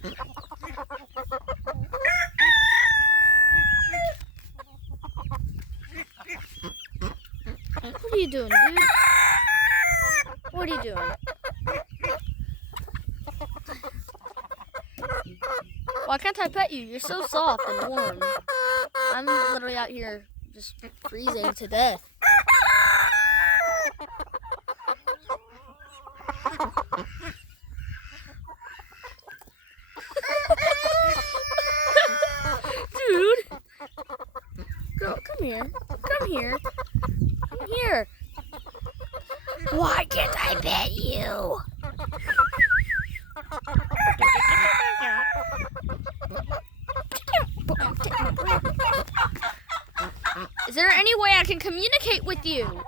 What are you doing, dude? What are you doing? Why can't I pet you? You're so soft and warm. I'm literally out here just freezing to death. Dude! Girl, come here. Come here. Come here. Why can't I pet you? Is there any way I can communicate with you?